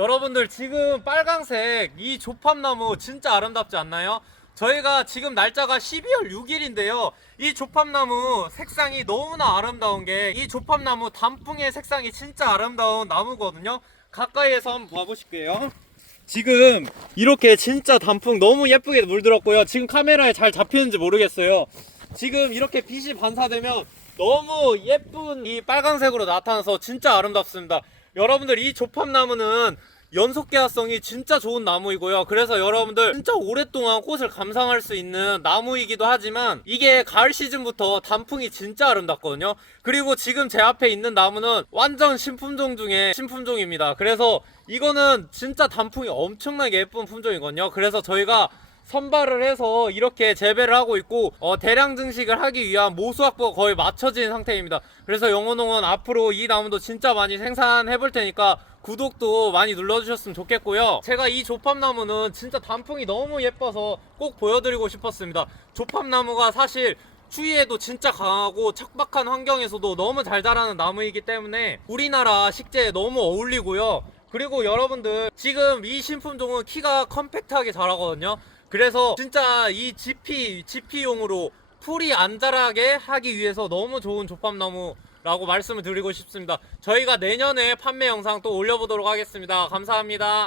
여러분들 지금 빨강색 이 조팝나무 진짜 아름답지 않나요? 저희가 지금 날짜가 12월 6일인데요. 이 조팝나무 색상이 너무나 아름다운 게 이 조팝나무 단풍의 색상이 진짜 아름다운 나무거든요. 가까이에서 한번 봐보실게요. 지금 이렇게 진짜 단풍 너무 예쁘게 물들었고요. 지금 카메라에 잘 잡히는지 모르겠어요. 지금 이렇게 빛이 반사되면 너무 예쁜 이 빨간색으로 나타나서 진짜 아름답습니다. 여러분들 이 조팝나무는 연속계화성이 진짜 좋은 나무이고요. 그래서 여러분들 진짜 오랫동안 꽃을 감상할 수 있는 나무이기도 하지만 이게 가을 시즌부터 단풍이 진짜 아름답거든요. 그리고 지금 제 앞에 있는 나무는 완전 신품종 중에 신품종입니다. 그래서 이거는 진짜 단풍이 엄청나게 예쁜 품종이거든요. 그래서 저희가 선발을 해서 이렇게 재배를 하고 있고 어, 대량 증식을 하기 위한 모수 확보가 거의 맞춰진 상태입니다. 그래서 영원홍은 앞으로 이 나무도 진짜 많이 생산해 볼 테니까 구독도 많이 눌러주셨으면 좋겠고요. 제가 이 조팝나무는 진짜 단풍이 너무 예뻐서 꼭 보여드리고 싶었습니다. 조팝나무가 사실 추위에도 진짜 강하고 척박한 환경에서도 너무 잘 자라는 나무이기 때문에 우리나라 식재에 너무 어울리고요. 그리고 여러분들 지금 이 신품종은 키가 컴팩트하게 자라거든요. 그래서 진짜 이 GP, GP용으로 풀이 안 자라게 하기 위해서 너무 좋은 조팝나무라고 말씀을 드리고 싶습니다. 저희가 내년에 판매 영상 또 올려보도록 하겠습니다. 감사합니다.